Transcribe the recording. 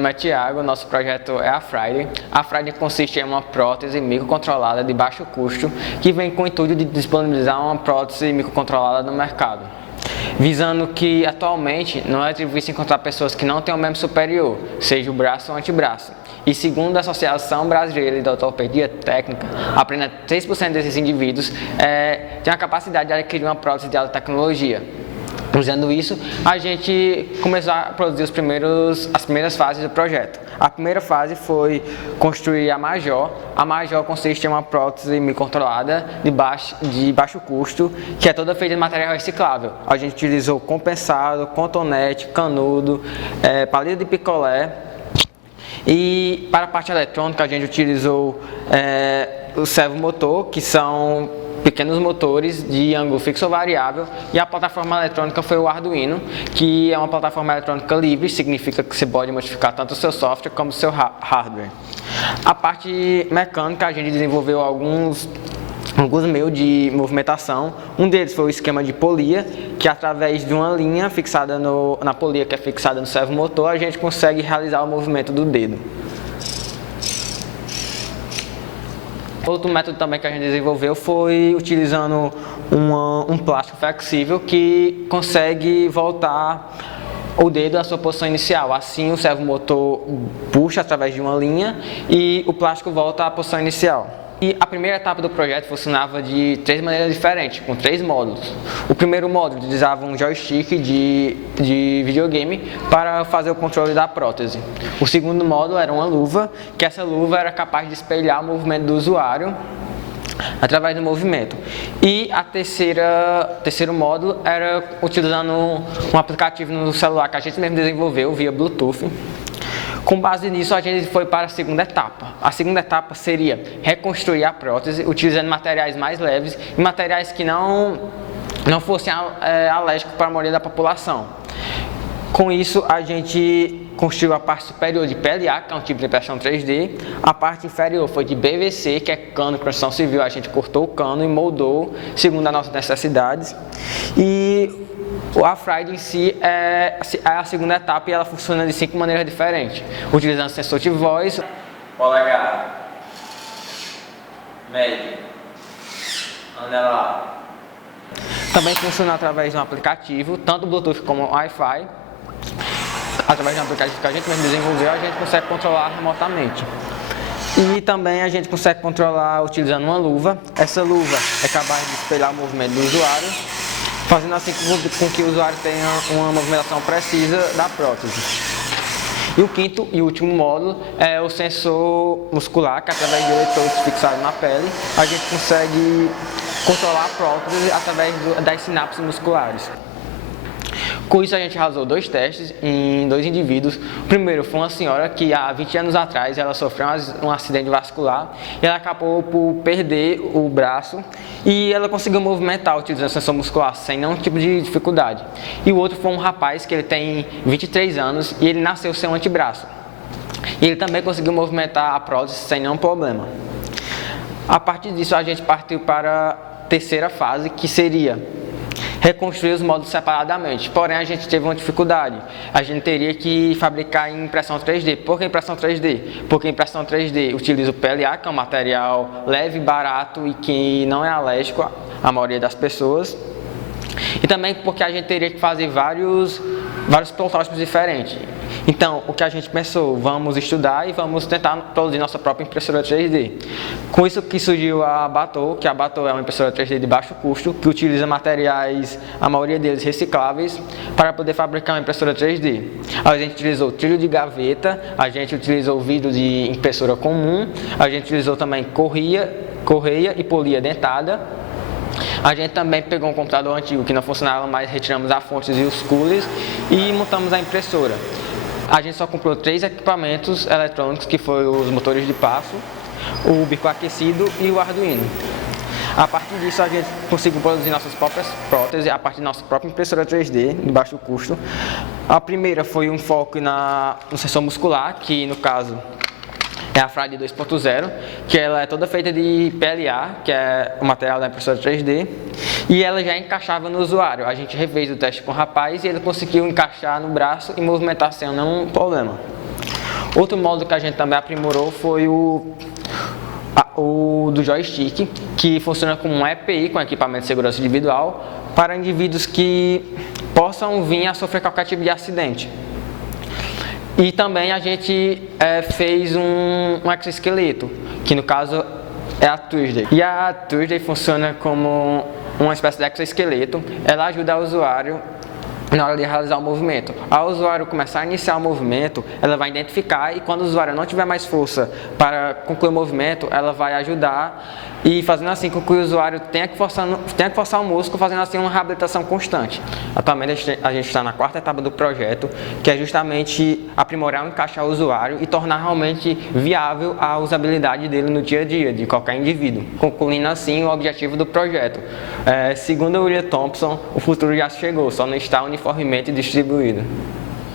nome é Thiago, nosso projeto é a Friday. A Friday consiste em uma prótese microcontrolada de baixo custo que vem com o intuito de disponibilizar uma prótese microcontrolada no mercado, visando que atualmente não é difícil encontrar pessoas que não têm o membro superior, seja o braço ou o antebraço. E segundo a Associação Brasileira de Ortopedia Técnica, apenas 3% desses indivíduos têm a capacidade de adquirir uma prótese de alta tecnologia. Usando isso, a gente começou a produzir as primeiras fases do projeto. A primeira fase foi construir a Major. A Major consiste em uma prótese microcontrolada de baixo custo, que é toda feita de material reciclável. A gente utilizou compensado, cotonete, canudo, palito de picolé. E para a parte eletrônica, a gente utilizou o servomotor, que são pequenos motores de ângulo fixo ou variável, e a plataforma eletrônica foi o Arduino, que é uma plataforma eletrônica livre, significa que você pode modificar tanto o seu software como o seu hardware. A parte mecânica, a gente desenvolveu alguns meios de movimentação. Um deles foi o esquema de polia, que através de uma linha fixada na polia, que é fixada no servomotor, a gente consegue realizar o movimento do dedo. Outro método também que a gente desenvolveu foi utilizando um plástico flexível que consegue voltar o dedo à sua posição inicial. Assim, o servomotor puxa através de uma linha e o plástico volta à posição inicial. E a primeira etapa do projeto funcionava de 3 maneiras diferentes, com 3 módulos. O primeiro módulo utilizava um joystick de videogame para fazer o controle da prótese. O segundo módulo era uma luva, que essa luva era capaz de espelhar o movimento do usuário através do movimento. E a terceiro módulo era utilizando um aplicativo no celular que a gente mesmo desenvolveu via Bluetooth. Com base nisso, a gente foi para a segunda etapa. A segunda etapa seria reconstruir a prótese utilizando materiais mais leves e materiais que não fossem alérgicos para a maioria da população. Com isso, a gente construiu a parte superior de PLA, que é um tipo de impressão 3D. A parte inferior foi de BVC, que é cano de construção civil. A gente cortou o cano e moldou segundo as nossas necessidades. E a Friday em si é a segunda etapa e ela funciona de 5 maneiras diferentes, utilizando sensor de voz, polegar, médio, anelar. Também funciona através de um aplicativo, tanto Bluetooth como Wi-Fi. Através de um aplicativo que a gente mesmo desenvolveu, a gente consegue controlar remotamente. E também a gente consegue controlar utilizando uma luva. Essa luva é capaz de espelhar o movimento do usuário, fazendo assim com que o usuário tenha uma movimentação precisa da prótese. E o quinto e último módulo é o sensor muscular, que através de eletrodos fixados na pele, a gente consegue controlar a prótese através das sinapses musculares. Com isso, a gente realizou 2 testes em 2 indivíduos. O primeiro foi uma senhora que há 20 anos atrás ela sofreu um acidente vascular e ela acabou por perder o braço e ela conseguiu movimentar utilizando o sensor muscular sem nenhum tipo de dificuldade. E o outro foi um rapaz que ele tem 23 anos e ele nasceu sem um antebraço. E ele também conseguiu movimentar a prótese sem nenhum problema. A partir disso, a gente partiu para a terceira fase, que seria reconstruir os módulos separadamente. Porém, a gente teve uma dificuldade. A gente teria que fabricar em impressão 3D. Por que impressão 3D? Porque a impressão 3D utiliza o PLA, que é um material leve, barato e que não é alérgico à maioria das pessoas. E também porque a gente teria que fazer vários protótipos diferentes. Então, o que a gente pensou, vamos estudar e vamos tentar produzir nossa própria impressora 3D. Com isso que surgiu a Batou, que a Batou é uma impressora 3D de baixo custo, que utiliza materiais, a maioria deles recicláveis, para poder fabricar uma impressora 3D. A gente utilizou trilho de gaveta, a gente utilizou vidro de impressora comum, a gente utilizou também correia e polia dentada. A gente também pegou um computador antigo que não funcionava mais, retiramos as fontes e os coolers e montamos a impressora. A gente só comprou 3 equipamentos eletrônicos, que foram os motores de passo, o bico aquecido e o Arduino. A partir disso, a gente conseguiu produzir nossas próprias próteses a partir da nossa própria impressora 3D, de baixo custo. A primeira foi um foco no sensor muscular, que no caso é a Friday 2.0, que ela é toda feita de PLA, que é o material da impressora 3D, e ela já encaixava no usuário. A gente refez o teste com o rapaz e ele conseguiu encaixar no braço e movimentar sem nenhum problema. Outro módulo que a gente também aprimorou foi o do joystick, que funciona como um EPI, com equipamento de segurança individual, para indivíduos que possam vir a sofrer qualquer tipo de acidente. E também a gente fez um exoesqueleto, que no caso é a Tuesday. E a Tuesday funciona como uma espécie de exoesqueleto. Ela ajuda o usuário na hora de realizar o movimento. Ao usuário começar a iniciar o movimento, ela vai identificar, e quando o usuário não tiver mais força para concluir o movimento, ela vai ajudar, e fazendo assim com que o usuário tenha que forçar o músculo, fazendo assim uma reabilitação constante. Atualmente a gente está na 4ª etapa do projeto, que é justamente aprimorar o encaixe ao usuário e tornar realmente viável a usabilidade dele no dia a dia, de qualquer indivíduo, concluindo assim o objetivo do projeto. Segundo o William Thompson, o futuro já chegou, só não está uniformemente distribuído.